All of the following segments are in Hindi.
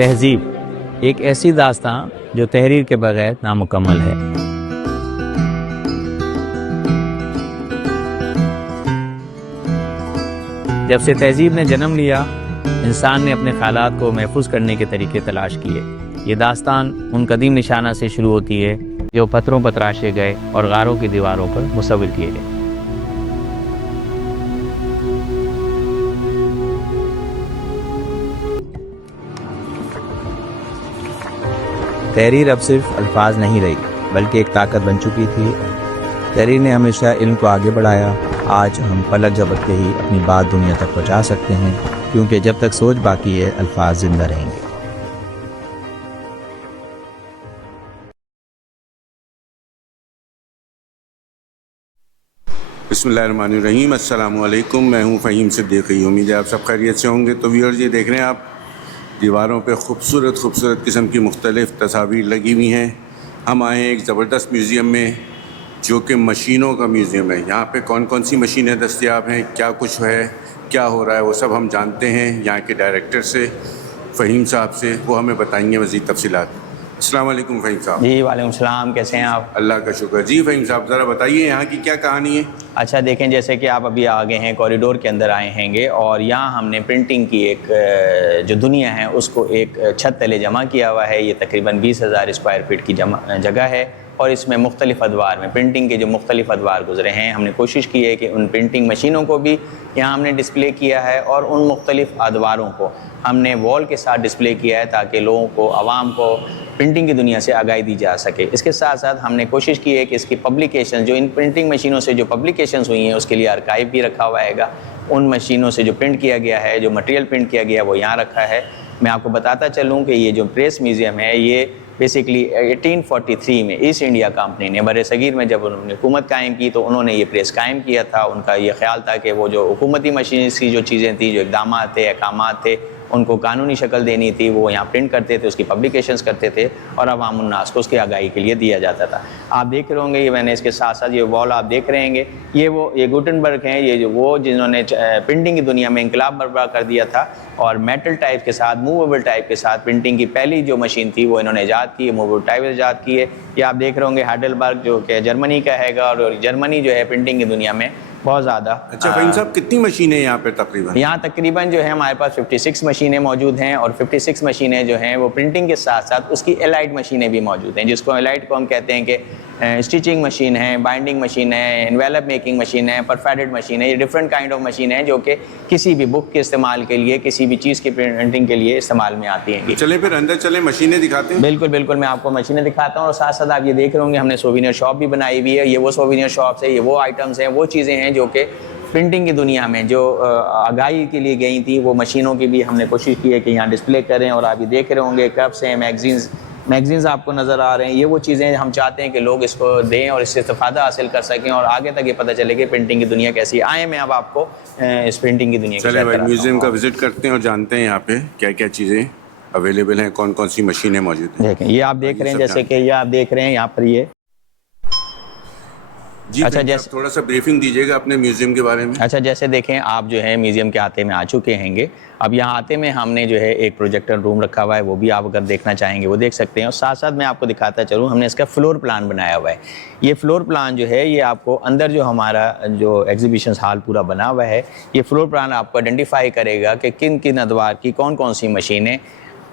तहजीब एक ऐसी दास्तान जो तहरीर के बगैर नामुकम्मल है। जब से तहजीब ने जन्म लिया, इंसान ने अपने ख्यालात को महफूज करने के तरीके तलाश किए। ये दास्तान उन कदीम निशाना से शुरू होती है जो पत्थरों पर तराशे गए और गारों की दीवारों पर मुसव्विर किए गए। तहरीर अब सिर्फ अल्फाज नहीं रही, बल्कि एक ताकत बन चुकी थी। तहरीर ने हमेशा इल्म को आगे बढ़ाया। आज हम पलक झपकते ही अपनी बात दुनिया तक पहुंचा सकते हैं, क्योंकि जब तक सोच बाकी है, अल्फाज जिंदा रहेंगे। बिस्मिल्लाहिर्रहमानिर्रहीम। अस्सलामु अलैकुम। मैं हूँ फ़हीम सिद्दीकी। उम्मीद है आप सब खैरियत से होंगे। तो व्यूअर्स, ये देख रहे हैं आप दीवारों पे खूबसूरत किस्म की मुख्तलिफ़ तस्वीर लगी हुई हैं। हम आए हैं एक ज़बरदस्त म्यूज़ियम में, जो कि मशीनों का म्यूज़ियम है। यहाँ पे कौन कौन सी मशीनें दस्तयाब हैं, क्या कुछ है, क्या हो रहा है, वो सब हम जानते हैं यहाँ के डायरेक्टर से, फ़हीम साहब से। वो हमें बताएंगे मज़ीद तफसीलात। अस्सलाम वालेकुम फ़हीम साहब। जी वालेकुम सलाम, कैसे हैं आप? अल्लाह का शुक्र। जी फ़हीम साहब, ज़रा बताइए यहाँ की क्या कहानी है। अच्छा देखें, जैसे कि आप अभी आ गए हैं, कॉरिडोर के अंदर आए हैंगे और यहाँ हमने प्रिंटिंग की एक जो दुनिया है उसको एक छत तले जमा किया हुआ है। ये तकरीबन 20,000 स्क्वायर फीट की जगह है और इसमें मुख्तलिफ़ अदवार में प्रिंटिंग के जो मुख्तलिफ़ अदवार गुजरे हैं, हमने कोशिश की है कि उन प्रिंटिंग मशीनों को भी यहाँ हमने डिस्प्ले किया है और उन मुख्तलिफ़ अदवारों को हमने वॉल के साथ डिस्प्ले किया है, ताकि लोगों को, आवाम को प्रिंटिंग की दुनिया से आगाही दी जा सके। इसके साथ साथ हमने कोशिश की है कि इसकी पब्लिकेशन, जो इन प्रिंटिंग मशीनों से जो पब्लिकेशंस हुई हैं, उसके लिए आर्काइव भी रखा हुआ हैगा। उन मशीनों से जो प्रिंट किया गया है, जो मटेरियल प्रिंट किया गया है, वो यहाँ रखा है। मैं आपको बताता चलूँ कि ये जो प्रेस म्यूज़ियम है, ये बेसिकली 1843 में ईस्ट इंडिया कंपनी ने बर सगीर में जब उन्होंने हुकूमत कायम की, तो उन्होंने ये प्रेस कायम किया था। उनका ये ख्याल था कि वो जो हुकूमती मशीन की जो चीज़ें थी, जो इक़दामात थे, अहकामात थे, उनको कानूनी शक्ल देनी थी। वो यहाँ प्रिंट करते थे, उसकी पब्लिकेशंस करते थे और अवाम उन्नास को उसकी आगाही के लिए दिया जाता था। आप देख रहे होंगे, ये मैंने इसके साथ साथ ये वॉल आप देख रहे होंगे, ये गुटेनबर्ग हैं, ये जो वो जिन्होंने प्रिंटिंग की दुनिया में इंकलाब बर्पा कर दिया था और मेटल टाइप के साथ, मूवेबल टाइप के साथ प्रिंटिंग की पहली जो मशीन थी वो इन्होंने ईजाद की है, मूवेबल टाइप ईजाद की है। ये आप देख रहे होंगे हाइडेलबर्ग, जो कि जर्मनी का हैगा, और जर्मनी जो है प्रिंटिंग की दुनिया में बहुत ज़्यादा। अच्छा फ़हीम साहब, कितनी मशीनें यहाँ पे तकरीबन? यहाँ तकरीबन जो है हमारे पास 56 मशीनें मौजूद हैं और 56 मशीनें जो हैं वो प्रिंटिंग के साथ साथ उसकी एलाइड मशीनें भी मौजूद हैं, जिसको एलाइड को हम कहते हैं कि स्टिचिंग मशीन है, बाइंडिंग मशीन है, एनवेलप मेकिंग मशीन है, परफेटेड मशीन है। ये डिफरेंट काइंड ऑफ मशीन है जो कि किसी भी बुक के इस्तेमाल के लिए, किसी भी चीज़ की प्रिंटिंग के लिए इस्तेमाल में आती हैं। चले फिर अंदर चले, मशीनें दिखाते हैं। बिल्कुल बिल्कुल, मैं आपको मशीनें दिखाता हूँ और साथ साथ आप ये देख रहे होंगे हमने सोविनियर शॉप भी बनाई हुई है। ये वो सोविनियर शॉप्स है, ये वो आइटम्स हैं, वो चीज़ें हैं जो कि प्रिंटिंग की दुनिया में जो आगाही के लिए गई थी, वो मशीनों की भी हमने कोशिश की है कि यहाँ डिस्प्ले करें। और आप ये देख रहे होंगे कप्स हैं, मैगजीन्स आपको नज़र आ रहे हैं। ये वो चीज़ें हम चाहते हैं कि लोग इसको दें और इससे इस्तेफादा हासिल कर सकें और आगे तक ये पता चले कि प्रिंटिंग की दुनिया कैसी आए। मैं अब आपको इस प्रिंटिंग की दुनिया चले भाई म्यूज़ियम का विजिट करते हैं और जानते हैं यहाँ पे क्या क्या चीज़ें अवेलेबल हैं, कौन कौन सी मशीनें मौजूद हैं। देखें, ये आप देख रहे हैं, जैसे कि ये आप देख रहे हैं यहाँ पर ये। जी अच्छा, जैसे थोड़ा सा ब्रीफिंग दीजिएगा अपने म्यूज़ियम के बारे में। अच्छा, जैसे देखें, आप जो है म्यूज़ियम के आते में आ चुके हैंगे। अब यहाँ आते में हमने जो है एक प्रोजेक्टर रूम रखा हुआ है, वो भी आप अगर देखना चाहेंगे वो देख सकते हैं। और साथ साथ मैं आपको दिखाता चलूँ, हमने इसका फ्लोर प्लान बनाया हुआ है। ये फ्लोर प्लान जो है, ये आपको अंदर जो हमारा जो एग्जीबिशन हॉल पूरा बना हुआ है, ये फ्लोर प्लान आपको आइडेंटिफाई करेगा कि किन किन अदवार की कौन कौन सी मशीनें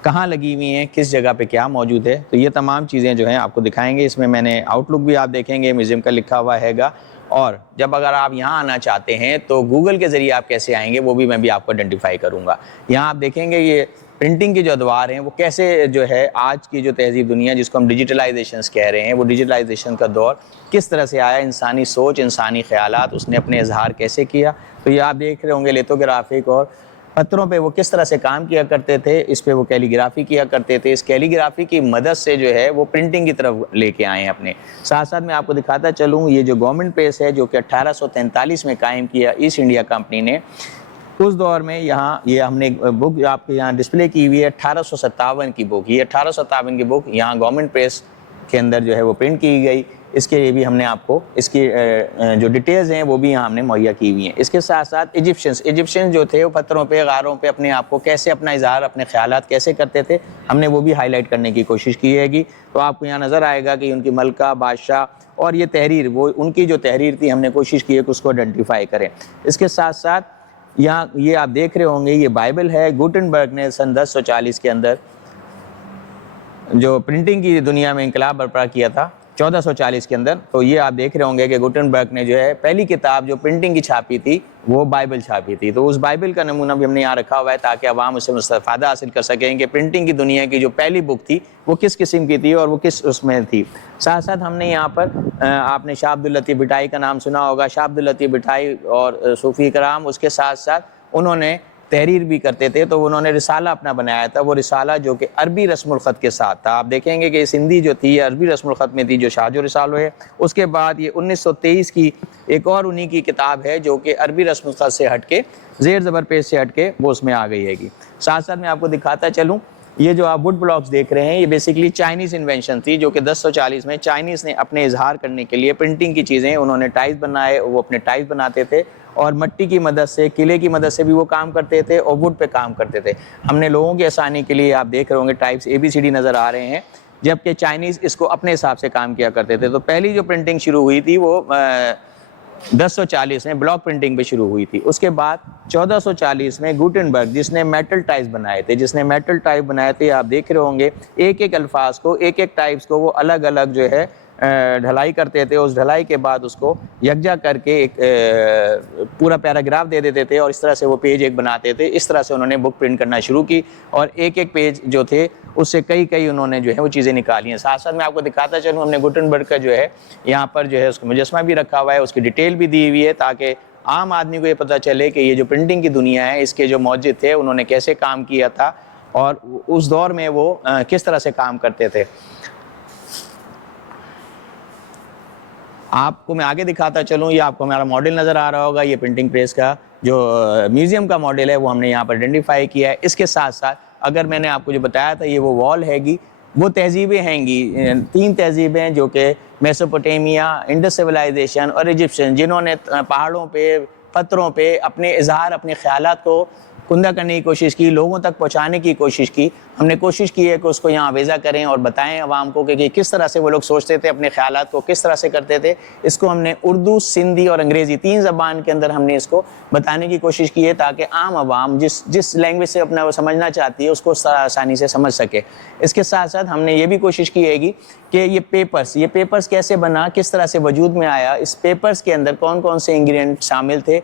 कहाँ लगी हुई हैं, किस जगह पे क्या मौजूद है। तो ये तमाम चीज़ें जो हैं आपको दिखाएंगे। इसमें मैंने आउटलुक भी आप देखेंगे म्यूज़ियम का लिखा हुआ हैगा। और जब अगर आप यहाँ आना चाहते हैं तो गूगल के ज़रिए आप कैसे आएंगे वो भी मैं भी आपको आइडेंटिफाई करूँगा। यहाँ आप देखेंगे ये प्रिंटिंग के जो अदवार हैं वो कैसे जो है आज की जो तहज़ीब दुनिया जिसको हम डिजिटलाइजेशन कह रहे हैं, वो डिजिटलाइजेशन का दौर किस तरह से आया, इंसानी सोच, इंसानी ख्यालात, उसने अपने इजहार कैसे किया। तो ये आप देख रहे होंगे लिथोग्राफिक और पत्थरों पे वो किस तरह से काम किया करते थे, इस पे वो कैलीग्राफी किया करते थे। इस कैलीग्राफी की मदद से जो है वो प्रिंटिंग की तरफ लेके आए हैं अपने। साथ साथ मैं आपको दिखाता चलूँ, ये जो गवर्नमेंट प्रेस है जो कि 1843 में कायम किया ईस्ट इंडिया कंपनी ने, उस दौर में यहाँ ये हमने बुक आपके यहाँ डिस्प्ले की हुई है 1857 की बुक। ये 1857 की बुक यहाँ गवर्नमेंट प्रेस के अंदर जो है वो प्रिंट की गई। इसके लिए भी हमने आपको इसकी जो डिटेल्स हैं वो भी यहाँ हमने मुहैया की हुई हैं। इसके साथ साथ इजिप्शियंस जो थे वो पत्थरों पे, गारों पे अपने आप को कैसे, अपना इजहार, अपने ख्यालात कैसे करते थे, हमने वो भी हाईलाइट करने की कोशिश की हैगी। तो आपको यहाँ नज़र आएगा कि उनकी मलका, बादशाह और ये तहरीर, वो उनकी जो तहरीर थी, हमने कोशिश की है कि उसको आइडेंटिफाई करें। इसके साथ साथ यहाँ ये आप देख रहे होंगे, ये बाइबल है। गुटेनबर्ग ने सन 1040 के अंदर जो प्रिंटिंग की दुनिया में इंकलाब बर्पा किया था 1440 के अंदर। तो ये आप देख रहे होंगे कि गुटेनबर्ग ने जो है पहली किताब जो प्रिंटिंग की छापी थी वो बाइबल छापी थी। तो उस बाइबल का नमूना भी हमने यहाँ रखा हुआ है ताकि आवाम उससे मुस्तफ़ादा हासिल कर सकें कि प्रिंटिंग की दुनिया की जो पहली बुक थी वो किस किस्म की थी और वो किस उसमें थी। साथ साथ हमने यहाँ पर आपने शाह अब्दुल लतीफ़ भिठाई का नाम सुना होगा। शाह अब्दुल लतीफ़ भिठाई और सूफ़ी कराम, उसके साथ साथ उन्होंने तहरीर भी करते थे। तो उन्होंने रिसाला अपना बनाया था, वो रिसाला जो कि अरबी रस्मुल ख़त के साथ था। आप देखेंगे कि सिंधी जो थी अरबी रस्मुल ख़त में थी, जो शाहजो रिसालो है। उसके बाद ये 1923 की एक और उन्हीं की किताब है जो कि अरबी रस्मुल ख़त से हट के, ज़ेर ज़बर पेश से हट के वो उसमें आ गई हैगी। साथ साथ मैं आपको दिखाता चलूँ, ये जो आप वुड ब्लॉक्स देख रहे हैं ये बेसिकली चाइनीज़ इन्वेंशन थी, जो कि 1040 में चाइनीज़ ने अपने इजहार करने के लिए प्रिंटिंग की चीज़ें, उन्होंने टाइल्स बनाए, वो अपने टाइल्स बनाते थे और मिट्टी की मदद से, किले की मदद से भी वो काम करते थे और वुड पे काम करते थे। हमने लोगों की आसानी के लिए आप देख रहे होंगे टाइप्स ABCD नज़र आ रहे हैं, जबकि चाइनीज़ इसको अपने हिसाब से काम किया करते थे। तो पहली जो प्रिंटिंग शुरू हुई थी वो 1040 में ब्लॉक प्रिंटिंग पे शुरू हुई थी। उसके बाद 1440 में गुटेनबर्ग, जिसने मेटल टाइप्स बनाए थे, आप देख रहे होंगे एक एक अल्फाज को, एक एक टाइप्स को वो अलग अलग जो है ढलाई करते थे। उस ढलाई के बाद उसको यकजा करके एक पूरा पैराग्राफ दे देते थे और इस तरह से वो पेज एक बनाते थे। इस तरह से उन्होंने बुक प्रिंट करना शुरू की और एक एक पेज जो थे उससे कई उन्होंने जो है वो चीज़ें निकाली हैं। साथ साथ मैं आपको दिखाता चलूँ, हमने गुटेनबर्ग का जो है यहाँ पर जो है उसका मुजस्मा भी रखा हुआ है, उसकी डिटेल भी दी हुई है ताकि आम आदमी को ये पता चले कि ये जो प्रिंटिंग की दुनिया है इसके जो मौजिद थे उन्होंने कैसे काम किया था और उस दौर में वो किस तरह से काम करते थे। आपको मैं आगे दिखाता चलूँ, ये आपको हमारा मॉडल नज़र आ रहा होगा। ये प्रिंटिंग प्रेस का जो म्यूज़ियम का मॉडल है वो हमने यहाँ पर आइडेंटिफाई किया है। इसके साथ साथ अगर मैंने आपको जो बताया था ये वो वॉल हैगी, वो तहजीबें हैंगी, 3 तहजीबें जो कि मेसोपोटामिया, इंडस सिविलाइजेशन और इजिप्शियन, जिन्होंने पहाड़ों पे, पत्थरों पे अपने इजहार, अपने ख्यालात को कुंदा करने की कोशिश की, लोगों तक पहुंचाने की कोशिश की। हमने कोशिश की है कि उसको यहाँ आवेज़ा करें और बताएं आवाम को कि किस तरह से वो लोग सोचते थे, अपने ख्यालात को किस तरह से करते थे। इसको हमने उर्दू, सिंधी और अंग्रेज़ी 3 ज़बान के अंदर हमने इसको बताने की कोशिश की है ताकि आम आवाम जिस लैंग्वेज से अपना वो समझना चाहती है उसको आसानी से समझ सके। इसके साथ साथ हमने ये भी कोशिश की हैगी कि ये पेपर्स कैसे बना, किस तरह से वजूद में आया, इस पेपर्स के अंदर कौन कौन से इंग्रेडिएंट शामिल थे,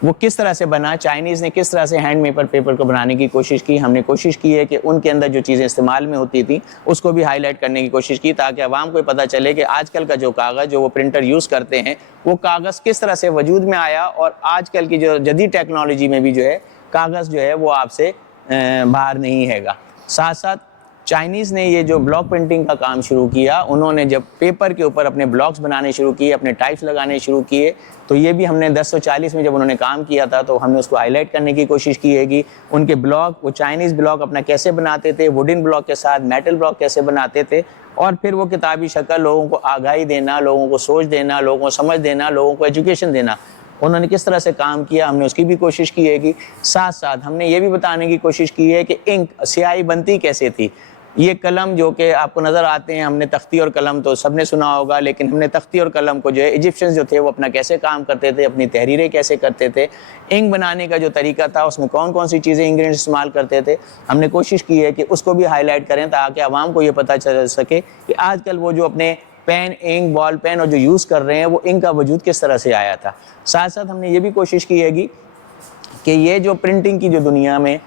वो किस तरह से बना, चाइनीज़ ने किस तरह से हैंड पेपर को बनाने की कोशिश की। हमने कोशिश की है कि उनके अंदर जो चीज़ें इस्तेमाल में होती थी उसको भी हाईलाइट करने की कोशिश की ताकि आवाम को पता चले कि आजकल का जो कागज़ जो वो प्रिंटर यूज़ करते हैं वो कागज़ किस तरह से वजूद में आया और आजकल की जो जदीद टेक्नोलॉजी में भी जो है कागज़ जो है वो आपसे बाहर नहीं हैगा। साथ साथ चाइनीज़ ने ये जो ब्लॉक प्रिंटिंग का काम शुरू किया, उन्होंने जब पेपर के ऊपर अपने ब्लॉक्स बनाने शुरू किए, अपने टाइप्स लगाने शुरू किए, तो ये भी हमने 1040 में जब उन्होंने काम किया था तो हमने उसको हाईलाइट करने की कोशिश की है कि उनके ब्लॉक, वो चाइनीज़ ब्लॉक अपना कैसे बनाते थे, वुडन ब्लॉक के साथ मेटल ब्लॉक कैसे बनाते थे और फिर वो किताबी शक्ल, लोगों को आगाही देना, लोगों को सोच देना, लोगों को समझ देना, लोगों को एजुकेशन देना, उन्होंने किस तरह से काम किया, हमने उसकी भी कोशिश की है कि साथ साथ हमने ये भी बताने की कोशिश की है कि इंक, स्याही बनती कैसे थी। ये कलम जो कि आपको नज़र आते हैं, हमने तख्ती और कलम तो सबने सुना होगा, लेकिन हमने तख्ती और कलम को जो है इजिप्शियंस जो थे वो अपना कैसे काम करते थे, अपनी तहरीरें कैसे करते थे, इंक बनाने का जो तरीका था उसमें कौन कौन सी चीज़ें इंग्रेडिएंट्स इस्तेमाल करते थे, हमने कोशिश की है कि उसको भी हाईलाइट करें ताकि आवाम को ये पता चल सके कि आजकल वो जो अपने पेन, इंक, बॉल पेन और जो यूज़ कर रहे हैं वो इंक का वजूद किस तरह से आया था। साथ साथ हमने ये भी कोशिश की है कि ये जो प्रिंटिंग की जो दुनिया में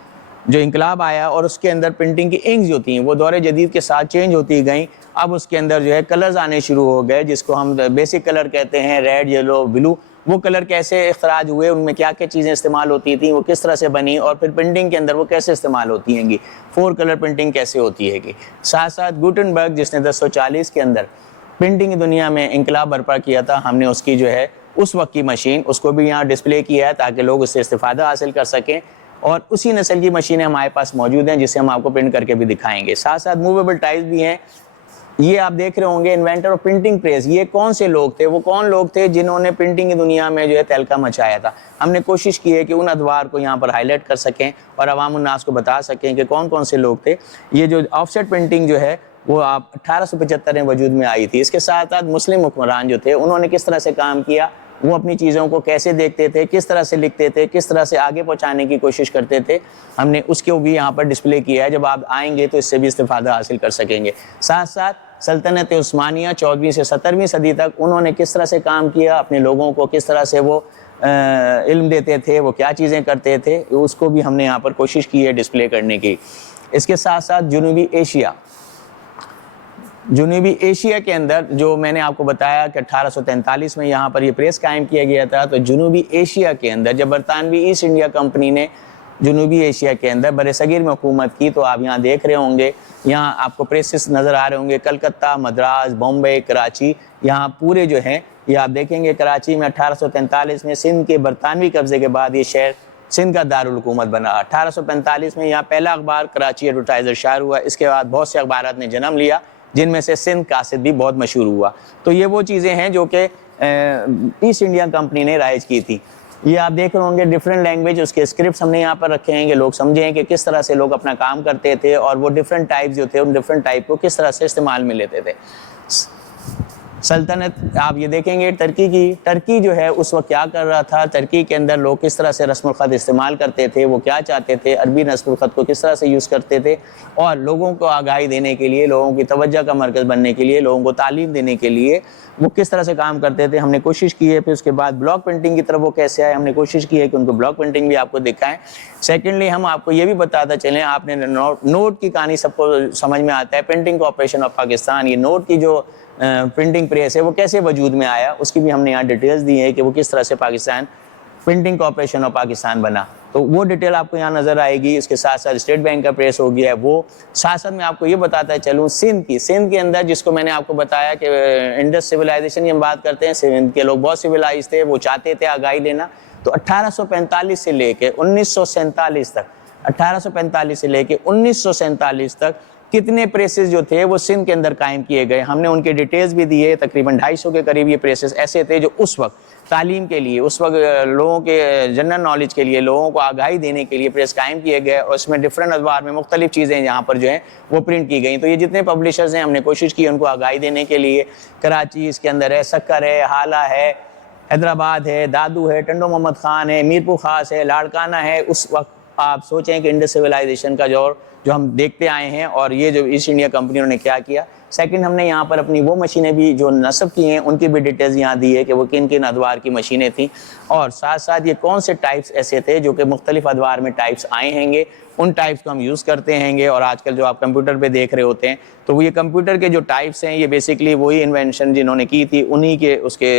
जो इंकलाब आया और उसके अंदर प्रिंटिंग की इंक्स जो थी वो दौरे जदीद के साथ चेंज होती गई। अब उसके अंदर जो है कलर्स आने शुरू हो गए, जिसको हम बेसिक कलर कहते हैं, रेड, येलो, ब्लू। वो कलर कैसे इख्तराज हुए, उनमें क्या क्या चीज़ें इस्तेमाल होती थी, वो किस तरह से बनी और फिर प्रिंटिंग के अंदर वो कैसे इस्तेमाल होती हैंगी, 4 कलर प्रिंटिंग कैसे होती हैगी। साथ साथ गुटेनबर्ग जिसने 1040 के अंदर प्रिंटिंग की दुनिया में इंकलाब बर्पा किया था, हमने उसकी जो है उस वक्त की मशीन उसको भी यहाँ डिस्प्ले किया है ताकि लोग उससे इस्तेफादा हासिल कर सकें और उसी नस्ल की मशीनें हमारे पास मौजूद हैं जिसे हम आपको प्रिंट करके भी दिखाएंगे। साथ साथ मूवेबल टाइल्स भी हैं ये आप देख रहे होंगे इन्वेंटर ऑफ प्रिंटिंग प्रेस। ये कौन से लोग थे, वो कौन लोग थे जिन्होंने प्रिंटिंग की दुनिया में जो है तहलका मचाया था। हमने कोशिश की है कि उन अदवार को यहाँ पर हाईलाइट कर सकें और अवाम उन्नास को बता सकें कि कौन कौन से लोग थे। ये जो ऑफसेट प्रिंटिंग जो है वो आप 1875 में वजूद में आई थी। इसके साथ साथ मुस्लिम हुक्मरान जो थे उन्होंने किस तरह से काम किया, वो अपनी चीज़ों को कैसे देखते थे, किस तरह से लिखते थे, किस तरह से आगे पहुंचाने की कोशिश करते थे, हमने उसको भी यहाँ पर डिस्प्ले किया है। जब आप आएंगे तो इससे भी इस्तेफादा हासिल कर सकेंगे। साथ साथ सल्तनत उस्मानिया 14वीं से 17वीं सदी तक उन्होंने किस तरह से काम किया, अपने लोगों को किस तरह से वो इल्म देते थे, वो क्या चीज़ें करते थे, उसको भी हमने यहाँ पर कोशिश की है डिस्प्ले करने की। इसके साथ साथ जनूबी एशिया के अंदर जो मैंने आपको बताया कि 1843 में यहाँ पर ये प्रेस कायम किया गया था। तो जनूबी एशिया के अंदर जब बरतानवी ईस्ट इंडिया कंपनी ने जनूबी एशिया के अंदर बरसगीर में हुकूमत की, तो आप यहाँ देख रहे होंगे, यहाँ आपको प्रेसेस नज़र आ रहे होंगे, कलकत्ता, मद्रास, बॉम्बे, कराची, यहाँ पूरे जो हैं ये आप देखेंगे। कराची में 1843 में सिंध के बरतानवी कब्जे के बाद ये शहर सिंध का दारुल हुकूमत बना। 1845 में यहाँ पहला अखबार कराची एडवर्टाइजर शायर हुआ। इसके बाद बहुत से अखबारात ने जन्म लिया, जिनमें से सिंध कासिद भी बहुत मशहूर हुआ। तो ये वो चीज़ें हैं जो कि ईस्ट इंडिया कंपनी ने राइज की थी। ये आप देख रहे होंगे डिफरेंट लैंग्वेज, उसके स्क्रिप्ट हमने यहाँ पर रखे हैं कि लोग समझें कि किस तरह से लोग अपना काम करते थे और वो डिफरेंट टाइप जो थे उन डिफरेंट टाइप को किस तरह से इस्तेमाल में लेते थे। सल्तनत आप ये देखेंगे टर्की जो है उस वक्त क्या कर रहा था, टर्की के अंदर लोग किस तरह से रस्मुल ख़त इस्तेमाल करते थे, वो क्या चाहते थे, अरबी रस्मुल ख़त को किस तरह से यूज़ करते थे, और लोगों को आगाही देने के लिए, लोगों की तवज्जो का मरकज़ बनने के लिए, लोगों को तालीम देने के लिए वो किस तरह से काम करते थे, हमने कोशिश की है। फिर उसके बाद ब्लॉक प्रिंटिंग की तरफ वो कैसे आए, हमने कोशिश की है कि उनको ब्लॉक प्रिंटिंग भी आपको दिखाएं। सेकेंडली हम आपको ये भी बताते चलें, आपने नोट की कहानी सबको समझ में आता है। प्रिंटिंग कॉर्पोरेशन ऑफ पाकिस्तान, ये नोट की जो प्रिंटिंग प्रेस है वो कैसे वजूद में आया, उसकी भी हमने यहाँ डिटेल्स दी है कि वो किस तरह से Pakistan printing corporation of Pakistan बना। तो वो डिटेल आपको यहाँ नज़र आएगी। इसके साथ साथ स्टेट बैंक का प्रेस हो गया है वो। साथ साथ मैं आपको ये बताता चलूँ सिंध के अंदर, जिसको मैंने आपको बताया कि इंडस सिविलाइजेशन की हम बात करते हैं, सिंध के लोग बहुत सिविलाइज थे, वो चाहते थे आगाही लेना। तो 1845 से लेके 1947 तक, 1845 से लेके 1947 तक कितने प्रेसेस जो थे वो सिंध के अंदर कायम किए गए, हमने उनके डिटेल्स भी दिए। तकरीबन 250 के करीब ये प्रेसेस ऐसे थे जो उस वक्त तालीम के लिए, उस वक्त लोगों के जनरल नॉलेज के लिए, लोगों को आगाही देने के लिए प्रेस कायम किए गए, और उसमें डिफरेंट अखबार में मुख्तलिफ चीज़ें यहाँ पर जो हैं वो प्रिंट की गई। तो ये जितने पब्लिशर्स हैं हमने कोशिश की उनको आगाही देने के लिए। कराची इसके अंदर है, सक्कर है, हाला है, हैदराबाद है, दादू है, टंडो मोहम्मद खान है, मीरपुर खास है, लाड़काना है। उस वक्त आप सोचें कि इंडस सिविलाइजेशन का जो हम देखते आए हैं, और ये जो ईस्ट इंडिया कंपनी ने क्या किया। सेकंड, हमने यहाँ पर अपनी वो मशीनें भी जो नस्ब की हैं उनकी भी डिटेल्स यहाँ दी है कि वो किन किन अदवार की मशीनें थी, और साथ साथ ये कौन से टाइप्स ऐसे थे जो कि मुख्तलिफ अदवार में टाइप्स आए हैंगे, उन टाइप्स को हम यूज़ करते हैंगे। और आजकल जो आप कंप्यूटर पे देख रहे होते हैं, तो वो ये कंप्यूटर के जो टाइप्स हैं ये बेसिकली वही इन्वेंशन जिन्होंने की थी उन्हीं के उसके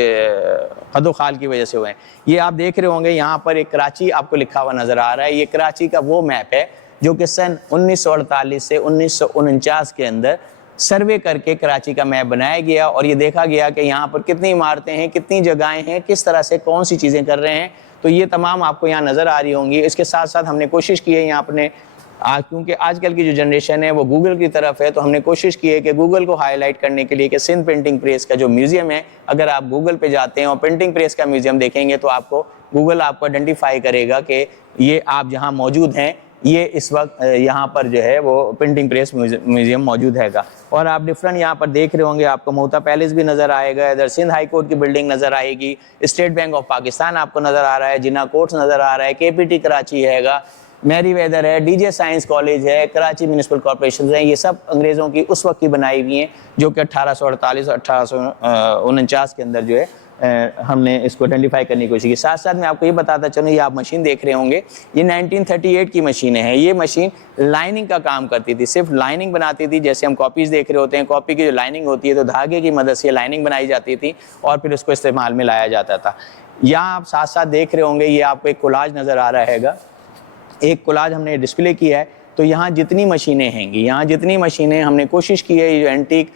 खदोखाल की वजह से हुए हैं। ये आप देख रहे होंगे यहाँ पर एक कराची आपको लिखा हुआ नज़र आ रहा है। ये कराची का वो मैप है जो कि सन 1948 से 1949 के अंदर सर्वे करके कराची का मैप बनाया गया, और ये देखा गया कि यहाँ पर कितनी इमारतें हैं, कितनी जगहें हैं, किस तरह से कौन सी चीज़ें कर रहे हैं। तो ये तमाम आपको यहाँ नज़र आ रही होंगी। इसके साथ साथ हमने कोशिश की है यहाँ अपने क्योंकि आजकल की जो जनरेशन है वो गूगल की तरफ है, तो हमने कोशिश की है कि गूगल को हाईलाइट करने के लिए कि सिंध प्रिंटिंग प्रेस का जो म्यूज़ियम है, अगर आप गूगल पे जाते हैं और प्रिंटिंग प्रेस का म्यूज़ियम देखेंगे तो आपको गूगल आपको आइडेंटिफाई करेगा कि ये आप जहाँ मौजूद हैं, ये इस वक्त यहाँ पर जो है वो प्रिंटिंग प्रेस म्यूज़ियम मौजूद हैगा। और आप डिफरेंट यहाँ पर देख रहे होंगे, आपको मोहता पैलेस भी नज़र आएगा, इधर सिंध हाई कोर्ट की बिल्डिंग नज़र आएगी, स्टेट बैंक ऑफ पाकिस्तान आपको नज़र आ रहा है, जिन्ना कोर्ट्स नज़र आ रहा है, KPT कराची हैगा, मैरी वेदर है, DJ साइंस कॉलेज है, कराची म्यूनिसिपल कॉर्पोरेशन है। ये सब अंग्रेज़ों की उस वक्त की बनाई हुई हैं जो कि 1848 और 1849 के अंदर जो है हमने इसको आइडेंटिफाई करने की कोशिश की। साथ साथ मैं आपको ये बताता चलूँ, ये आप मशीन देख रहे होंगे, ये 1938 की मशीनें हैं। ये मशीन लाइनिंग का काम करती थी, सिर्फ लाइनिंग बनाती थी। जैसे हम कॉपीज़ देख रहे होते हैं, कॉपी की जो लाइनिंग होती है तो धागे की मदद से लाइनिंग बनाई जाती थी और फिर उसको इस्तेमाल में लाया जाता था। यहाँ आप साथ साथ देख रहे होंगे, ये आपको एक कोलाज नज़र आ रहा हैगा, एक कोलाज हमने डिस्प्ले किया है। तो यहाँ जितनी मशीनें हैंगी, यहाँ जितनी मशीनें हमने कोशिश की है, ये जो एंटीक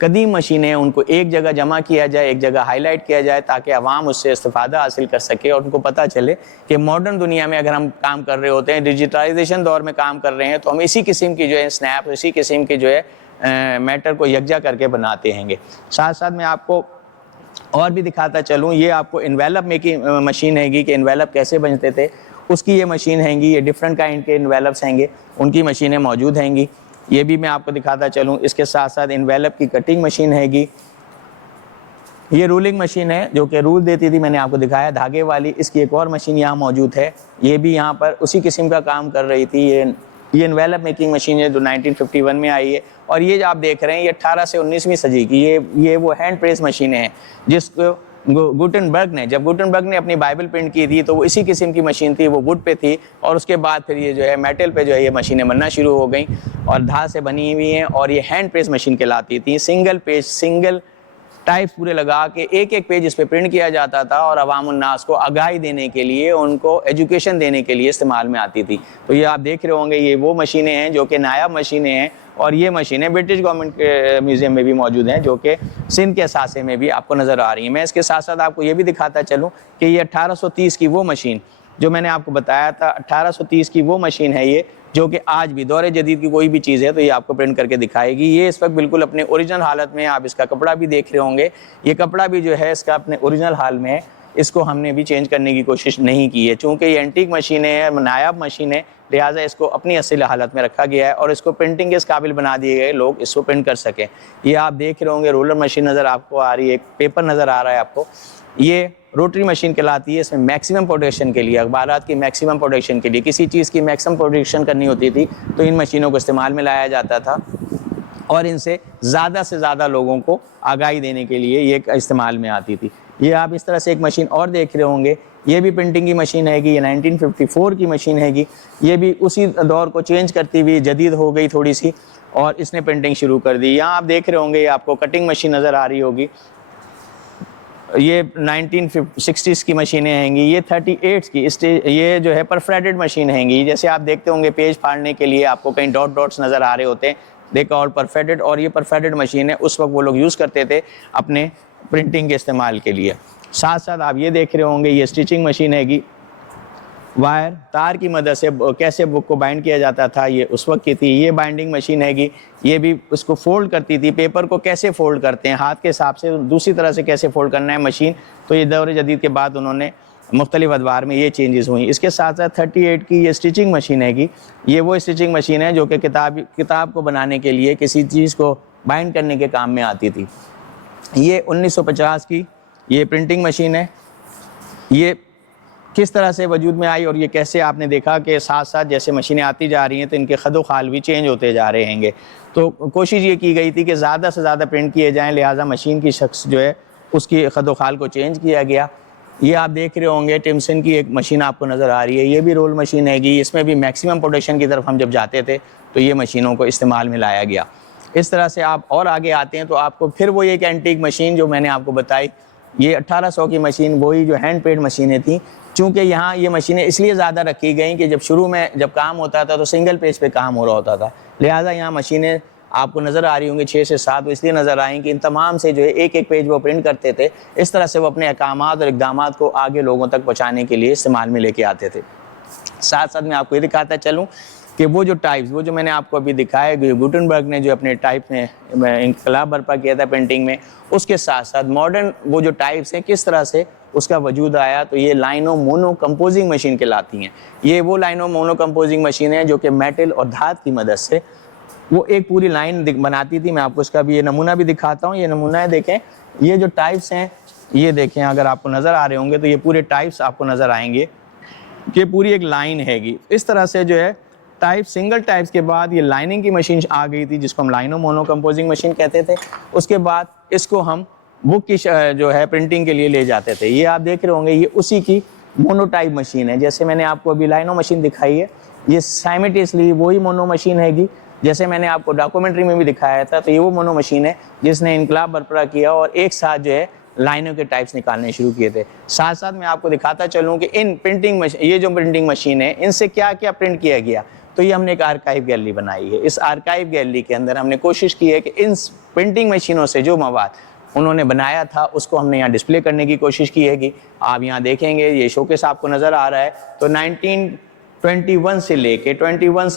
कदीम मशीनें हैं उनको एक जगह जमा किया जाए, एक जगह हाईलाइट किया जाए, ताकि आवाम उससे इस्तेफादा हासिल कर सके और उनको पता चले कि मॉडर्न दुनिया में अगर हम काम कर रहे होते हैं, डिजिटलाइजेशन दौर में काम कर रहे हैं, तो हम इसी किस्म की जो है स्नैप, इसी किस्म की जो है मैटर को यकजा करके बनाते हैंगे। साथ साथ मैं आपको और भी दिखाता चलूँ, ये आपको इन्वेलप मेकिंग मशीन हैगी कि इन्वेलप कैसे बनते थे, उसकी ये मशीन हैगी। ये डिफरेंट काइंड के इन्वेलप्स हैंगे, उनकी मशीनें मौजूद हैंगी, ये भी मैं आपको दिखाता चलूँ। इसके साथ साथ इन्वेलप की कटिंग मशीन हैगी। ये रूलिंग मशीन है जो कि रूल देती थी, मैंने आपको दिखाया धागे वाली। इसकी एक और मशीन यहाँ मौजूद है, ये भी यहाँ पर उसी किस्म का काम कर रही थी। ये इन्वेलप मेकिंग मशीन है जो 1951 में आई है। और ये जो आप देख रहे हैं ये 18 से 19वीं सदी की ये वो हैंड प्रेस मशीनें हैं जिसको गुटेनबर्ग ने, जब गुटेनबर्ग ने अपनी बाइबल प्रिंट की थी तो वो इसी किस्म की मशीन थी, वो वुड पे थी। और उसके बाद फिर ये जो है मेटल पे जो है ये मशीनें बनना शुरू हो गई और धात से बनी हुई हैं। और ये हैंड प्रेस मशीन कहलाती थी। सिंगल पेज, सिंगल टाइप पूरे लगा के एक एक पेज इस पे प्रिंट किया जाता था और अवाम उन्नास को आगाही देने के लिए, उनको एजुकेशन देने के लिए इस्तेमाल में आती थी। तो ये आप देख रहे होंगे ये वो मशीनें हैं जो कि नायाब मशीनें हैं। और ये मशीनें ब्रिटिश गवर्नमेंट के म्यूज़ियम में भी मौजूद हैं जो कि सिंध के असासे में भी आपको नज़र आ रही हैं। मैं इसके साथ साथ आपको ये भी दिखाता चलूँ कि ये 1830 की वो मशीन जो मैंने आपको बताया था, 1830 की वो मशीन है ये जो कि आज भी दौरे जदीद की कोई भी चीज़ है तो ये आपको प्रिंट करके दिखाएगी। ये इस वक्त बिल्कुल अपने ओरिजिनल हालत में, आप इसका कपड़ा भी देख रहे होंगे, ये कपड़ा भी जो है इसका अपने ओरिजिनल हाल में है, इसको हमने भी चेंज करने की कोशिश नहीं की है। चूँकि ये एंटीक मशीनें हैं, नायाब मशीन है, लिहाजा इसको अपनी असली हालत में रखा गया है और इसको प्रिंटिंग के इस काबिल बना दिए गए लोग इसको प्रिंट कर सकें। ये आप देख रहे होंगे रोलर मशीन नज़र आपको आ रही है, एक पेपर नज़र आ रहा है आपको, ये रोटरी मशीन कहलाती है। इसमें मैक्सिमम प्रोडक्शन के लिए, अखबारात की मैक्सिमम प्रोडक्शन के लिए, किसी चीज़ की मैक्सिमम प्रोडक्शन करनी होती थी तो इन मशीनों को इस्तेमाल में लाया जाता था और इनसे ज़्यादा से ज़्यादा लोगों को आगाही देने के लिए ये इस्तेमाल में आती थी। ये आप इस तरह से एक मशीन और देख रहे होंगे, ये भी प्रिंटिंग की मशीन हैगी, ये 1954 की मशीन हैगी। ये भी उसी दौर को चेंज करती हुई जदीद हो गई थोड़ी सी और इसने प्रिंटिंग शुरू कर दी। यहाँ आप देख रहे होंगे ये आपको कटिंग मशीन नज़र आ रही होगी, ये 1960s की मशीनें हैंगी। ये 38 की ये जो है परफोरेटेड मशीन हैंगी। जैसे आप देखते होंगे पेज फाड़ने के लिए आपको कहीं डॉट्स नज़र आ रहे होते हैं, देखा, और परफोरेटेड, और ये परफोरेटेड मशीन है, उस वक्त वो लोग यूज़ करते थे अपने प्रिंटिंग के इस्तेमाल के लिए। साथ साथ आप ये देख रहे होंगे ये स्टिचिंग मशीन हैगी, वायर तार की मदद से कैसे बुक को बाइंड किया जाता था, ये उस वक्त की थी। ये बाइंडिंग मशीन हैगी, ये भी उसको फोल्ड करती थी, पेपर को कैसे फोल्ड करते हैं हाथ के हिसाब से, दूसरी तरह से कैसे फोल्ड करना है मशीन। तो ये दौर जदीद के बाद उन्होंने मुख्तलिफ अदवार में ये चेंजेस हुई। इसके साथ साथ 38 की ये स्टिचिंग मशीन हैगी, ये वो स्टिचिंग मशीन है जो कि किताब को बनाने के लिए, किसी चीज़ को बाइंड करने के काम में आती थी। ये 1950 की ये प्रिंटिंग मशीन है, ये किस तरह से वजूद में आई और ये कैसे आपने देखा कि साथ साथ जैसे मशीनें आती जा रही हैं तो इनके खदो खाल भी चेंज होते जा रहे हैंगे। तो कोशिश ये की गई थी कि ज़्यादा से ज़्यादा प्रिंट किए जाएं, लिहाजा मशीन की शख्स जो है उसकी खदो खाल को चेंज किया गया। ये आप देख रहे होंगे टिम्सन की एक मशीन आपको नज़र आ रही है, ये भी रोल मशीन हैगी। इसमें भी मैक्सिमम प्रोडक्शन की तरफ हम जब जाते थे तो ये मशीनों को इस्तेमाल में लाया गया। इस तरह से आप और आगे आते हैं तो आपको फिर वो एक एंटीक मशीन जो मैंने आपको बताई, ये 1800 की मशीन, वही जो हैंड पेड मशीनें थी। चूँकि यहाँ ये मशीनें इसलिए ज़्यादा रखी गई कि जब शुरू में जब काम होता था तो सिंगल पेज पे काम हो रहा होता था, लिहाजा यहाँ मशीनें आपको नज़र आ रही होंगी 6 से 7, इसलिए नज़र आई कि इन तमाम से जो है एक एक पेज वो प्रिंट करते थे। इस तरह से वो अपने अहकामात और इक़दामात को आगे लोगों तक पहुँचाने के लिए इस्तेमाल में लेके आते थे। साथ साथ मैं आपको ये दिखाता चलूँ कि वो जो टाइप्स, वो जो मैंने आपको अभी दिखाया, गुटेनबर्ग ने जो अपने टाइप में इंकलाब बर्पा किया था पेंटिंग में, उसके साथ साथ मॉडर्न वो जो टाइप्स हैं किस तरह से उसका वजूद आया, तो ये लाइनो मोनो कंपोजिंग मशीन कहलाती हैं। ये वो लाइनो मोनो कंपोजिंग मशीन है जो कि मेटल और धात की मदद से वो एक पूरी लाइन बनाती थी। मैं आपको इसका भी ये नमूना भी दिखाता हूँ। ये नमूना है, देखें, ये जो टाइप्स हैं ये देखें, अगर आपको नज़र आ रहे होंगे तो ये पूरे टाइप्स आपको नज़र आएंगे कि पूरी एक लाइन हैगी। इस तरह से जो है टाइप, सिंगल टाइप्स के बाद ये लाइनिंग की मशीन आ गई थी जिसको हम लाइनो मोनो कंपोजिंग मशीन कहते थे। उसके बाद इसको हम बुक की जो है प्रिंटिंग के लिए ले जाते थे। ये आप देख रहे होंगे ये उसी की मोनोटाइप मशीन है। जैसे मैंने आपको अभी लाइनो मशीन दिखाई है, ये साइमल्टेनियसली वही मोनो मशीन हैगी जैसे मैंने आपको डॉक्यूमेंट्री में भी दिखाया था। तो ये वो मोनो मशीन है जिसने इनकलाब बरपा किया और एक साथ जो है लाइनों के टाइप्स निकालने शुरू किए थे। साथ साथ मैं आपको दिखाता चलूँ कि इन प्रिंटिंग मशीन, ये जो प्रिंटिंग मशीन है, इनसे क्या क्या प्रिंट किया गया। तो ये हमने एक आर्काइव गैलरी बनाई है। इस आर्काइव गैलरी के अंदर हमने कोशिश की है कि इन प्रिंटिंग मशीनों से जो मवाद उन्होंने बनाया था उसको हमने यहाँ डिस्प्ले करने की कोशिश की है। कि आप यहाँ देखेंगे ये शोकेस आपको नज़र आ रहा है। तो 1921 से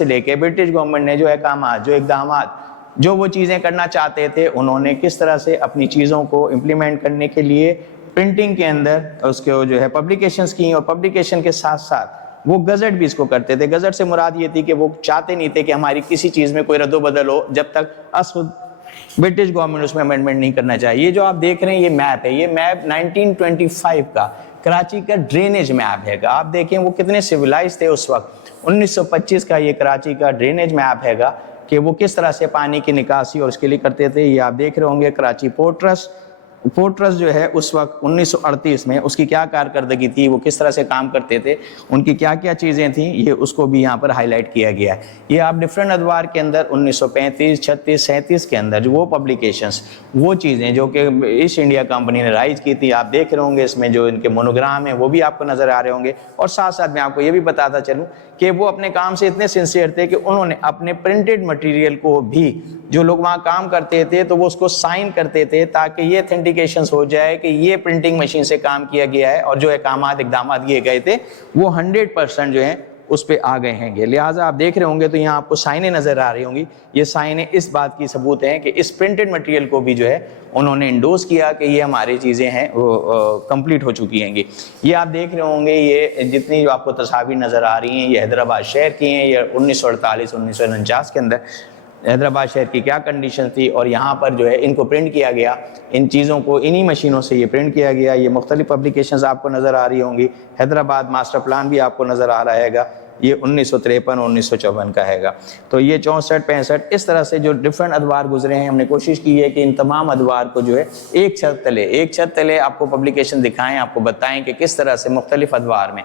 लेके ब्रिटिश गवर्नमेंट ने जो अहकामात, जो इक़दामात जो वो चीज़ें करना चाहते थे उन्होंने किस तरह से अपनी चीज़ों को इम्प्लीमेंट करने के लिए प्रिंटिंग के अंदर उसके जो है पब्लिकेशंस की, और पब्लिकेशन के साथ साथ वो गजट भी इसको करते थे। गजट से मुराद ये थी कि वो चाहते नहीं थे कि हमारी किसी चीज़ में कोई रद्दोबदल हो जब तक खुद ब्रिटिश गवर्नमेंट उसमें अमेंडमेंट नहीं करना चाहिए। ये जो आप देख रहे हैं ये मैप है, ये मैप 1925 का कराची का ड्रेनेज मैप है। आप देखें वो कितने सिविलाइज थे उस वक्त। 1925 का ये कराची का ड्रेनेज मैप हैगा कि वो किस तरह से पानी की निकासी और उसके लिए करते थे। ये आप देख रहे होंगे कराची पोर्ट ट्रस्ट जो है उस वक्त 1938 में उसकी क्या कारकर्दगी थी, वो किस तरह से काम करते थे, उनकी क्या क्या चीज़ें थी, ये उसको भी यहाँ पर हाईलाइट किया गया है। ये आप डिफरेंट अदवार के अंदर 1935, 36, 37 के अंदर जो वो पब्लिकेशंस, वो चीज़ें जो कि ईस्ट इंडिया कंपनी ने राइज की थी, आप देख रहे होंगे इसमें जो इनके मोनोग्राम है वो भी आपको नज़र आ रहे होंगे। और साथ साथ मैं आपको ये भी बताता चलूँ कि वो अपने काम से इतने सिंसियर थे कि उन्होंने अपने प्रिंटेड मटेरियल को भी, जो लोग वहाँ काम करते थे तो वो उसको साइन करते थे ताकि ये ऑथेंटिकेशंस हो जाए कि ये प्रिंटिंग मशीन से काम किया गया है, और जो इकदाम किए गए थे वो 100% जो है उस पर आ गए हैं। लिहाजा आप देख रहे होंगे तो यहाँ आपको साइनें नज़र आ रही होंगी। ये साइनें इस बात की सबूत हैं कि इस प्रिंटेड मटेरियल को भी जो है उन्होंने इंडोर्स किया कि ये हमारी चीज़ें हैं वो कंप्लीट हो चुकी हैं। ये आप देख रहे होंगे ये जितनी जो आपको तस्वीर नज़र आ रही हैं ये हैदराबाद शहर की हैं। ये 1948, 1949 के अंदर हैदराबाद शहर की क्या कंडीशन थी, और यहाँ पर जो है इनको प्रिंट किया गया, इन चीज़ों को इन्हीं मशीनों से ये प्रिंट किया गया। ये मुख्तलिफ पब्लिकेशंस आपको नज़र आ रही होंगी। हैदराबाद मास्टर प्लान भी आपको नज़र आ रहा हैगा, ये 1953 और 1954 का हैगा। तो ये 64, 65 इस तरह से जो डिफरेंट अदवार गुजरे हैं, हमने कोशिश की है कि इन तमाम अदवार को जो है एक छत तले आपको पब्लिकेशन दिखाएं, आपको बताएं कि किस तरह से मुख्तलिफ अदवार में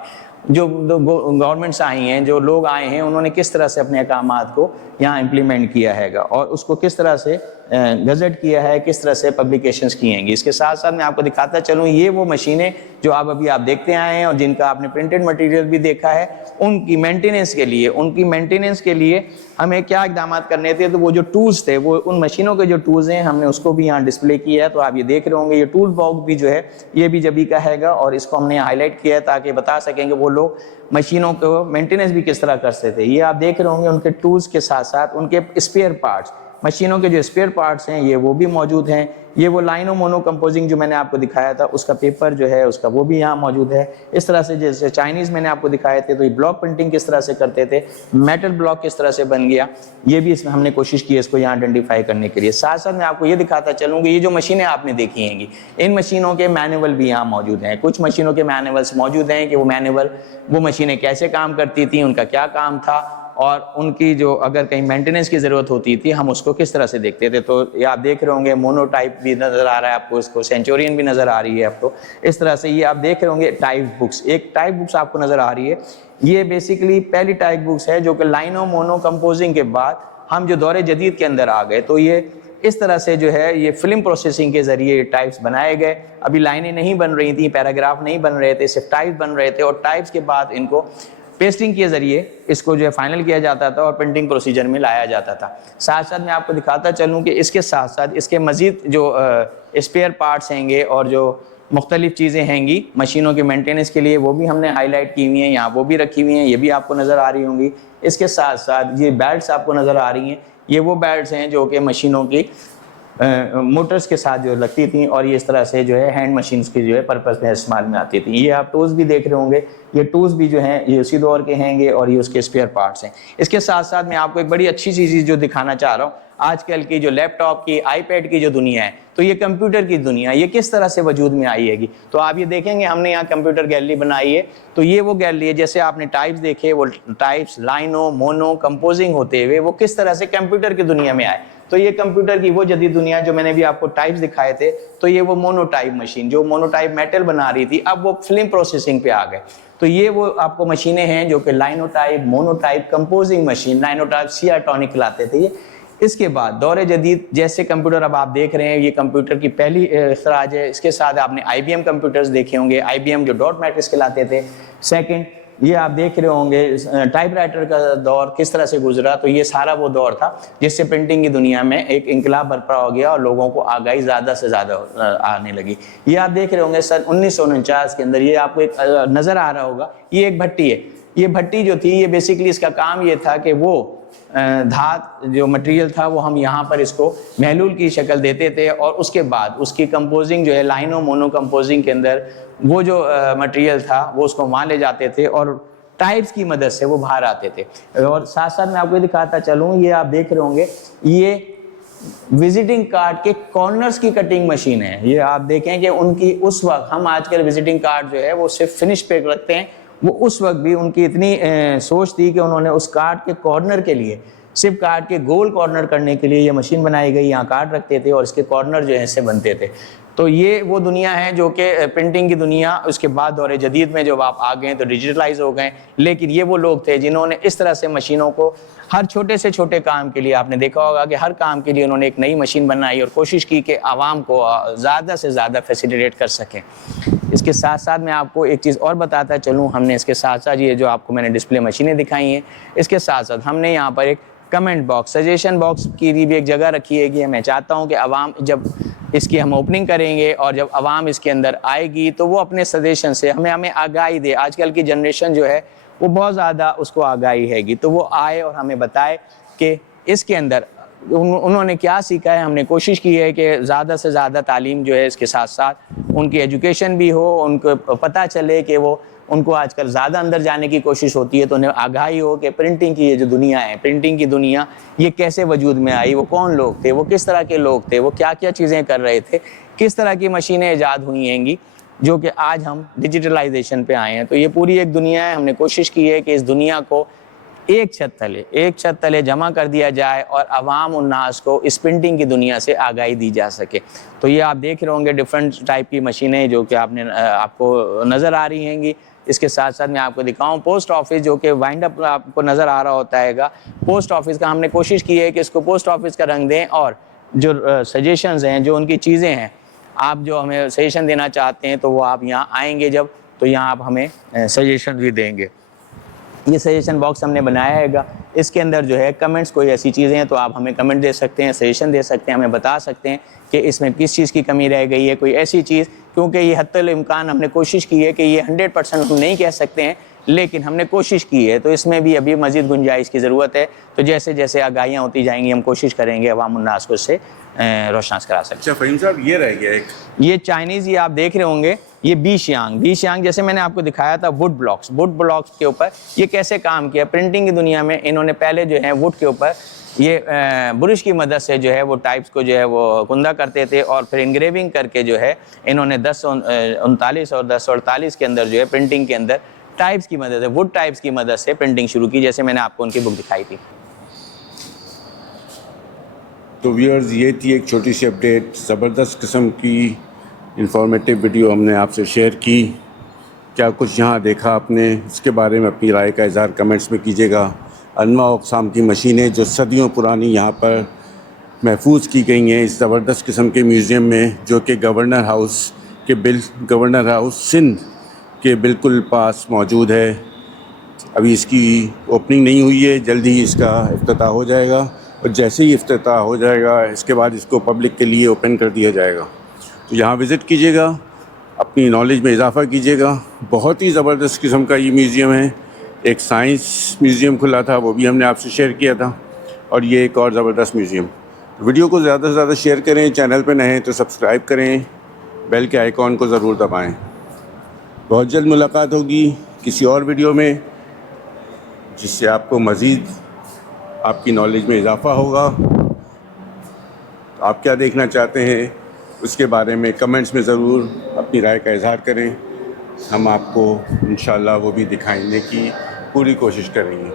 जो गवर्नमेंट्स आई हैं, जो लोग आए हैं, उन्होंने किस तरह से अपने अहकामात को यहाँ इम्प्लीमेंट किया हैगा और उसको किस तरह से गजट किया है, किस तरह से पब्लिकेशंस की हैं। इसके साथ साथ मैं आपको दिखाता चलूँ ये वो मशीनें जो अभी आप देखते आए हैं और जिनका आपने प्रिंटेड मटेरियल भी देखा है, उनकी मेंटेनेंस के लिए हमें क्या इकदाम करने थे। तो वो जो टूल्स थे, वो उन मशीनों के जो टूल्स हैं, हमने उसको भी यहाँ डिस्प्ले किया है। तो आप ये देख रहे होंगे ये टूल बॉक्स भी जो है ये भी जबी का हैगा, और इसको हमने हाईलाइट किया है ताकि बता सकेंगे वो लोग मशीनों को मेंटेनेंस भी किस तरह करते थे। ये आप देख रहे होंगे उनके टूल्स के साथ साथ उनके स्पेयर पार्ट्स, मशीनों के जो स्पेयर पार्ट्स हैं ये वो भी मौजूद हैं। ये वो लाइनो मोनो कंपोजिंग जो मैंने आपको दिखाया था उसका पेपर जो है उसका वो भी यहाँ मौजूद है। इस तरह से जैसे चाइनीज़ मैंने आपको दिखाए थे तो ये ब्लॉक प्रिंटिंग किस तरह से करते थे, मेटल ब्लॉक किस तरह से बन गया, ये भी इसमें हमने कोशिश की है इसको यहाँ आइडेंटिफाई करने के लिए। साथ साथ मैं आपको ये दिखाता चलूँगी ये जो मशीनें आपने देखी हैं इन मशीनों के मैनुअल भी यहाँ मौजूद हैं। कुछ मशीनों के मैनुअल्स मौजूद हैं कि वो मशीनें कैसे काम करती थी, उनका क्या काम था, और उनकी जो अगर कहीं मेंटेनेंस की ज़रूरत होती थी हम उसको किस तरह से देखते थे। तो ये आप देख रहे होंगे मोनोटाइप भी नज़र आ रहा है आपको, इसको सेंचुरियन भी नज़र आ रही है आपको। इस तरह से ये आप देख रहे होंगे टाइप बुक्स, एक टाइप बुक्स आपको नज़र आ रही है। ये बेसिकली पहली टाइप बुक्स है जो कि लाइनो मोनो कंपोजिंग के बाद हम जो दौरे जदीद के अंदर आ गए तो ये इस तरह से जो है ये फिल्म प्रोसेसिंग के ज़रिए टाइप्स बनाए गए। अभी लाइनें नहीं बन रही थी, पैराग्राफ नहीं बन रहे थे, सिर्फ टाइप बन रहे थे, और टाइप्स के बाद इनको पेस्टिंग के ज़रिए इसको जो है फाइनल किया जाता था और प्रिंटिंग प्रोसीजर में लाया जाता था। साथ साथ मैं आपको दिखाता चलूँ कि इसके साथ साथ इसके मज़ीद जो स्पेयर पार्ट्स हैंगे और जो मुख्तलिफ़ चीज़ें हैंगी मशीनों के मेंटेनेंस के लिए वो भी हमने हाईलाइट की हुई हैं, यहाँ वो भी रखी हुई हैं, ये भी आपको नज़र आ रही होंगी। इसके साथ साथ ये बेल्ट्स आपको नज़र आ रही हैं, ये वो बेल्ट्स हैं जो कि मशीनों की मोटर्स के साथ जो लगती थी, और ये इस तरह से जो है हैंड मशीन्स की जो है पर्पस में इस्तेमाल में आती थी। ये आप टूल्स भी देख रहे होंगे, ये टूल्स भी जो हैं ये उसी दौर के हैंगे और ये उसके स्पेयर पार्ट्स हैं। इसके साथ साथ मैं आपको एक बड़ी अच्छी चीज़ जो दिखाना चाह रहा हूँ, आजकल की जो लैपटॉप की, आईपैड की जो दुनिया है, तो ये कंप्यूटर की दुनिया ये किस तरह से वजूद में आई हैगी। तो आप ये देखेंगे हमने यहाँ कंप्यूटर गैलरी बनाई है। तो ये वो गैलरी है, जैसे आपने टाइप्स देखे, वो टाइप्स लाइनो मोनो कंपोजिंग होते हुए वो किस तरह से कंप्यूटर की दुनिया में आए। तो ये कंप्यूटर की वो जदीद दुनिया जो मैंने भी आपको टाइप्स दिखाए थे, तो ये वो मोनोटाइप मशीन जो मोनोटाइप मेटल बना रही थी, अब वो फिल्म प्रोसेसिंग पे आ गए। तो ये वो आपको मशीनें हैं जो कि लाइनोटाइप, मोनोटाइप, कंपोजिंग मशीन, लाइनोटाइप सीआरटॉनिक लाते थे ये। इसके बाद दौरे जदीद जैसे कंप्यूटर अब आप देख रहे हैं, ये कंप्यूटर की पहली इख्तराज है। इसके साथ आपने IBM कंप्यूटर्स देखे होंगे, IBM जो डॉट मैट्रिक्स कहलाते थे। सेकंड ये आप देख रहे होंगे टाइपराइटर का दौर किस तरह से गुजरा। तो ये सारा वो दौर था जिससे प्रिंटिंग की दुनिया में एक इंकलाब बरपा हो गया और लोगों को आगाही ज़्यादा से ज़्यादा आने लगी। ये आप देख रहे होंगे सन 1949 के अंदर, ये आपको एक नज़र आ रहा होगा, ये एक भट्टी है। ये भट्टी जो थी, ये बेसिकली इसका काम ये था कि वो धात जो मटेरियल था वो हम यहाँ पर इसको महलूल की शक्ल देते थे और उसके बाद उसकी कंपोजिंग जो है लाइनो मोनो कंपोजिंग के अंदर वो जो मटेरियल था वो उसको वहाँ ले जाते थे और टाइप्स की मदद से वो बाहर आते थे। और साथ साथ मैं आपको दिखाता चलूँ, ये आप देख रहे होंगे ये विजिटिंग कार्ड के कॉर्नर्स की कटिंग मशीन है। ये आप देखें कि उनकी उस वक्त, हम आजकल विजिटिंग कार्ड जो है वो सिर्फ फिनिश पे रखते हैं, वो उस वक्त भी उनकी इतनी सोच थी कि उन्होंने उस कार्ड के कॉर्नर के लिए, सिर्फ कार्ड के गोल कॉर्नर करने के लिए ये मशीन बनाई गई। यहाँ कार्ड रखते थे और इसके कॉर्नर जो है इससे बनते थे। तो ये वो दुनिया है जो कि प्रिंटिंग की दुनिया, उसके बाद दौरे जदीद में जब आप आ गए तो डिजिटलाइज हो गए, लेकिन ये वो लोग थे जिन्होंने इस तरह से मशीनों को हर छोटे से छोटे काम के लिए, आपने देखा होगा कि हर काम के लिए उन्होंने एक नई मशीन बनाई और कोशिश की कि आवाम को ज़्यादा से ज़्यादा फैसिलिटेट कर सकें। इसके साथ साथ मैं आपको एक चीज़ और बताता चलूँ, हमने इसके साथ साथ ये जो आपको मैंने डिस्प्ले मशीनें दिखाई हैं, इसके साथ साथ हमने यहाँ पर एक कमेंट बॉक्स, सजेशन बॉक्स की भी एक जगह रखी है कि मैं चाहता हूँ कि आवाम जब इसकी हम ओपनिंग करेंगे और जब आवाम इसके अंदर आएगी तो वो अपने सजेशन से हमें आगाही दे। आजकल की जनरेशन जो है वो बहुत ज़्यादा उसको आगाही हैगी, तो वो आए और हमें बताए कि इसके अंदर उन्होंने क्या सीखा है। हमने कोशिश की है कि ज़्यादा से ज़्यादा तालीम जो है इसके साथ साथ उनकी एजुकेशन भी हो, उनको पता चले कि वो उनको आजकल ज़्यादा अंदर जाने की कोशिश होती है तो उन्हें आगाही हो कि प्रिंटिंग की ये जो दुनिया है, प्रिंटिंग की दुनिया ये कैसे वजूद में आई, वो कौन लोग थे, वो किस तरह के लोग थे, वो क्या क्या चीज़ें कर रहे थे, किस तरह की मशीनें ईजाद हुई हैंगी जो कि आज हम डिजिटलाइजेशन पे आए हैं। तो ये पूरी एक दुनिया है। हमने कोशिश की है कि इस दुनिया को एक छत तले जमा कर दिया जाए और अवाम उन्नास को इस प्रिंटिंग की दुनिया से आगाही दी जा सके। तो ये आप देख रहे होंगे डिफरेंट टाइप की मशीनें जो कि आपको नज़र आ रही हैंगी। इसके साथ साथ मैं आपको दिखाऊं पोस्ट ऑफिस जो कि वाइंड अप आपको नज़र आ रहा होता है। पोस्ट ऑफिस का हमने कोशिश की है कि इसको पोस्ट ऑफिस का रंग दें और जो सजेशंस हैं, जो उनकी चीज़ें हैं, आप जो हमें सजेशन देना चाहते हैं तो वो आप यहाँ आएंगे जब, तो यहाँ आप हमें सजेशन भी देंगे। ये सजेशन बॉक्स हमने बनाया है। इसके अंदर जो है कमेंट्स, कोई ऐसी चीज़ें हैं तो आप हमें कमेंट दे सकते हैं, सजेशन दे सकते हैं, हमें बता सकते हैं कि इसमें किस चीज़ की कमी रह गई है, कोई ऐसी चीज़, क्योंकि ये हत्तल इम्कान हमने कोशिश की है कि ये 100% हम नहीं कह सकते हैं, लेकिन हमने कोशिश की है, तो इसमें भी अभी मज़ीद गुंजाइश की ज़रूरत है। तो जैसे जैसे आगाहियाँ होती जाएंगी हम कोशिश करेंगे अवाम उन्नास को इससे रोशनास करा सकते। अच्छा फ़हीम साहब, ये रह गया एक, ये चाइनीज़, ये आप देख रहे होंगे, ये बीशियांग जैसे मैंने आपको दिखाया था वुड ब्लॉक्स के ऊपर ये कैसे काम किया। प्रिंटिंग की दुनिया में इन्होंने पहले जो है वुड के ऊपर ये ब्रश की मदद से जो है वो टाइप्स को जो है वो कुंदा करते थे और फिर इंग्रेविंग करके जो है इन्होंने 1039 और 1048 के अंदर जो है प्रिंटिंग के अंदर टाइप्स की मदद से, वुड टाइप्स की मदद से प्रिंटिंग शुरू की, जैसे मैंने आपको उनकी बुक दिखाई थी। तो व्यूअर्स, ये थी एक छोटी सी अपडेट, ज़बरदस्त किस्म की इंफॉर्मेटिव वीडियो हमने आपसे शेयर की। क्या कुछ यहाँ देखा आपने, इसके बारे में अपनी राय का इज़हार कमेंट्स में कीजिएगा। अनवा अक़साम की मशीनें जो सदियों पुरानी यहाँ पर महफूज की गई हैं इस ज़बरदस्त किस्म के म्यूज़ियम में, जो कि गवर्नर हाउस सिंध के बिल्कुल पास मौजूद है। अभी इसकी ओपनिंग नहीं हुई है, जल्दी ही इसका इफ्तिताह हो जाएगा और जैसे ही इफ्तिताह हो जाएगा इसके बाद इसको पब्लिक के लिए ओपन कर दिया जाएगा। तो यहाँ विज़िट कीजिएगा, अपनी नॉलेज में इजाफ़ा कीजिएगा। बहुत ही ज़बरदस्त किस्म का ये म्यूज़ियम है। एक साइंस म्यूज़ियम खुला था, वो भी हमने आपसे शेयर किया था, और ये एक और ज़बरदस्त म्यूज़ियम। वीडियो को ज़्यादा से ज़्यादा शेयर करें, चैनल पर नए हैं तो सब्सक्राइब करें, बेल के आइकॉन को ज़रूर दबाएँ। बहुत जल्द मुलाकात होगी किसी और वीडियो में, जिससे आपको मज़ीद आपकी नॉलेज में इजाफ़ा होगा। आप क्या देखना चाहते हैं उसके बारे में कमेंट्स में ज़रूर अपनी राय का इज़हार करें। हम आपको इंशाअल्लाह वो भी दिखाने की पूरी कोशिश करेंगे।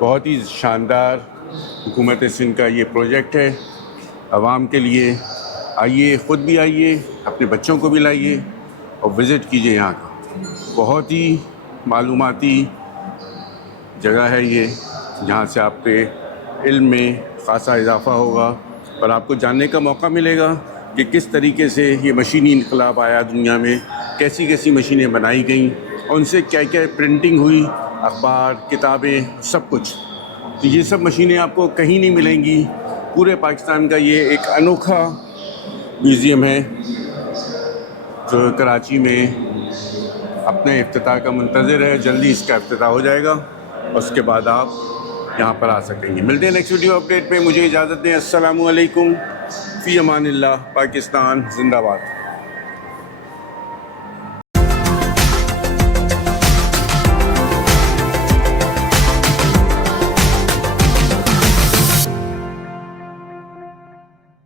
बहुत ही शानदार हुकूमत सिंध का ये प्रोजेक्ट है आवाम के लिए। आइए, ख़ुद भी आइए, अपने बच्चों को भी लाइए और विज़िट कीजिए यहाँ का। बहुत ही मालूमाती जगह है ये, जहाँ से आपके इल्म में ख़ासा इजाफ़ा होगा और आपको जानने का मौका मिलेगा कि किस तरीके से ये मशीनी इनकलाब आया दुनिया में, कैसी कैसी मशीनें बनाई गईं और उनसे क्या क्या प्रिंटिंग हुई, अखबार, किताबें, सब कुछ। तो ये सब मशीनें आपको कहीं नहीं मिलेंगी। पूरे पाकिस्तान का ये एक अनोखा म्यूज़ियम है जो कराची में अपने इफ्तिताह का मुंतज़िर है। जल्दी इसका इफ्तिताह हो जाएगा, उसके बाद आप यहाँ पर आ सकेंगे। मिलते हैं नेक्स्ट वीडियो अपडेट में। मुझे इजाज़त दें। अस्सलामु अलैकुम, फ़ी अमानिल्लाह। पाकिस्तान जिंदाबाद।